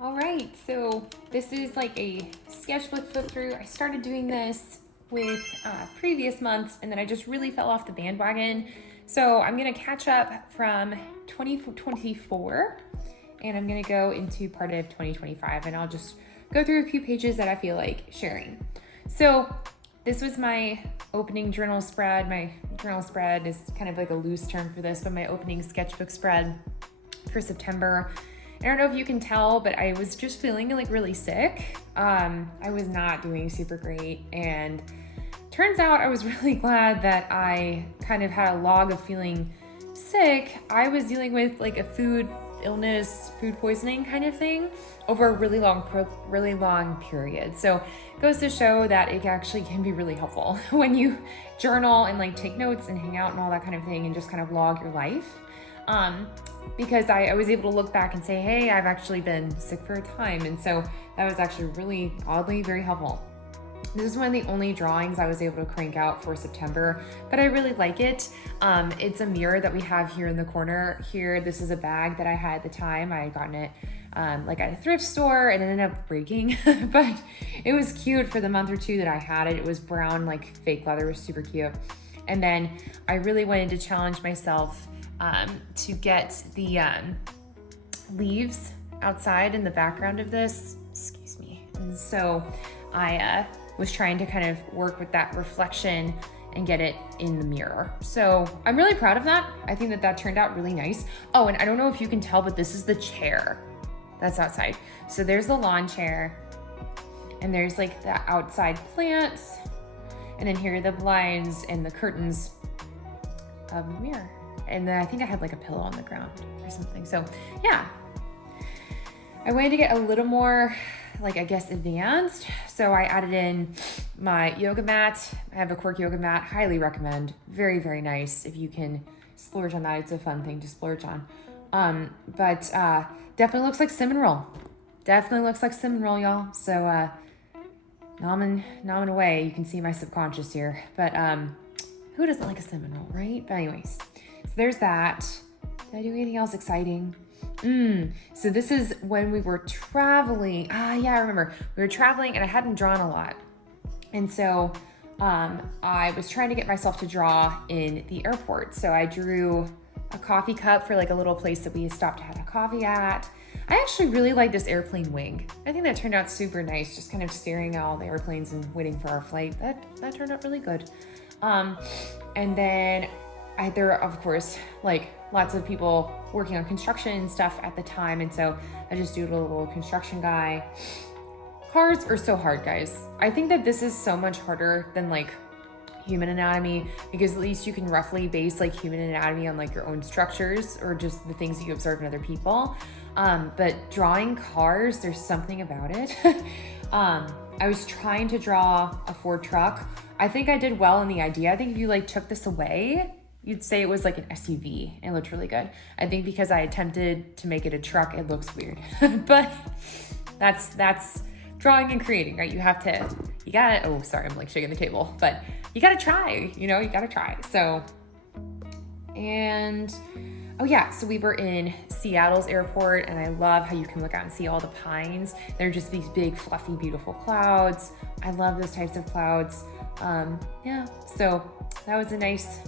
All right, so this is like a sketchbook flip through. I started doing this with previous months, and then I just really fell off the bandwagon. So I'm gonna catch up from 2024, and I'm gonna go into part of 2025, and I'll just go through a few pages that I feel like sharing. So this was my opening journal spread. My journal spread is kind of like a loose term for this, but my opening sketchbook spread for September. I don't know if you can tell, but I was just feeling like really sick. I was not doing super great, and turns out I was really glad that I kind of had a log of feeling sick. I was dealing with like a food illness, food poisoning kind of thing over a really long period. So it goes to show that it actually can be really helpful when you journal and like take notes and hang out and all that kind of thing and just kind of log your life. Because I was able to look back and say, hey, I've actually been sick for a time. And so that was actually really oddly very helpful. This is one of the only drawings I was able to crank out for September, but I really like it. It's a mirror that we have here in the corner here. This is a bag that I had at the time. I had gotten it like at a thrift store and it ended up breaking, but it was cute for the month or two that I had it. It was brown, like fake leather, was super cute. And then I really wanted to challenge myself to get the leaves outside in the background of this, excuse me. And so I was trying to kind of work with that reflection and get it in the mirror. So I'm really proud of that. I think that that turned out really nice. Oh, and I don't know if you can tell, but this is the chair that's outside. So there's the lawn chair and there's like the outside plants. And then here are the blinds and the curtains of the mirror. And then I think I had like a pillow on the ground or something. So yeah, I wanted to get a little more, like I guess, advanced. So I added in my yoga mat. I have a cork yoga mat, highly recommend. Very, very nice. If you can splurge on that, it's a fun thing to splurge on. But definitely looks like cinnamon roll. Definitely looks like cinnamon roll, y'all. So nomming away. You can see my subconscious here. But who doesn't like a cinnamon roll, right? But anyways. So there's that. Did I do anything else exciting? So this is when we were traveling. Yeah, I remember. We were traveling and I hadn't drawn a lot. And so I was trying to get myself to draw in the airport. So I drew a coffee cup for like a little place that we stopped to have a coffee at. I actually really like this airplane wing. I think that turned out super nice, just kind of staring at all the airplanes and waiting for our flight. That turned out really good. And then there are, of course, like lots of people working on construction stuff at the time. And so I just doodled a little construction guy. Cards are so hard, guys. I think that this is so much harder than like human anatomy, because at least you can roughly base like human anatomy on like your own structures or just the things that you observe in other people. But drawing cars, there's something about it. I was trying to draw a Ford truck. I think I did well in the idea. I think if you like took this away, you'd say it was like an SUV. It looked really good. I think because I attempted to make it a truck, it looks weird. But that's drawing and creating, right? You gotta, oh, sorry, I'm like shaking the table, but you gotta try, you gotta try. So, and, oh yeah, so we were in Seattle's airport, and I love how you can look out and see all the pines. They're just these big, fluffy, beautiful clouds. I love those types of clouds. Yeah, so that was a nice,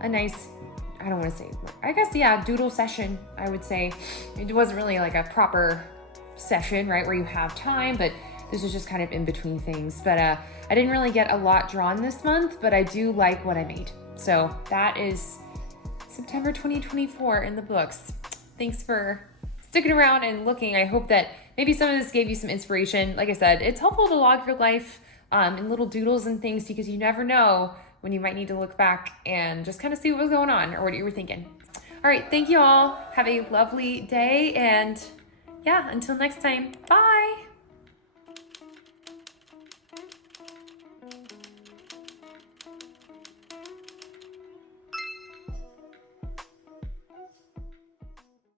I don't want to say, I guess, yeah, doodle session, I would say. It wasn't really like a proper session, right, where you have time, but this was just kind of in between things. But I didn't really get a lot drawn this month, but I do like what I made. So that is September 2024 in the books. Thanks for sticking around and looking. I hope that maybe some of this gave you some inspiration. Like I said, it's helpful to log your life in little doodles and things, because you never know when you might need to look back and just kind of see what was going on or what you were thinking. All right, thank you all. Have a lovely day, and yeah, until next time, bye.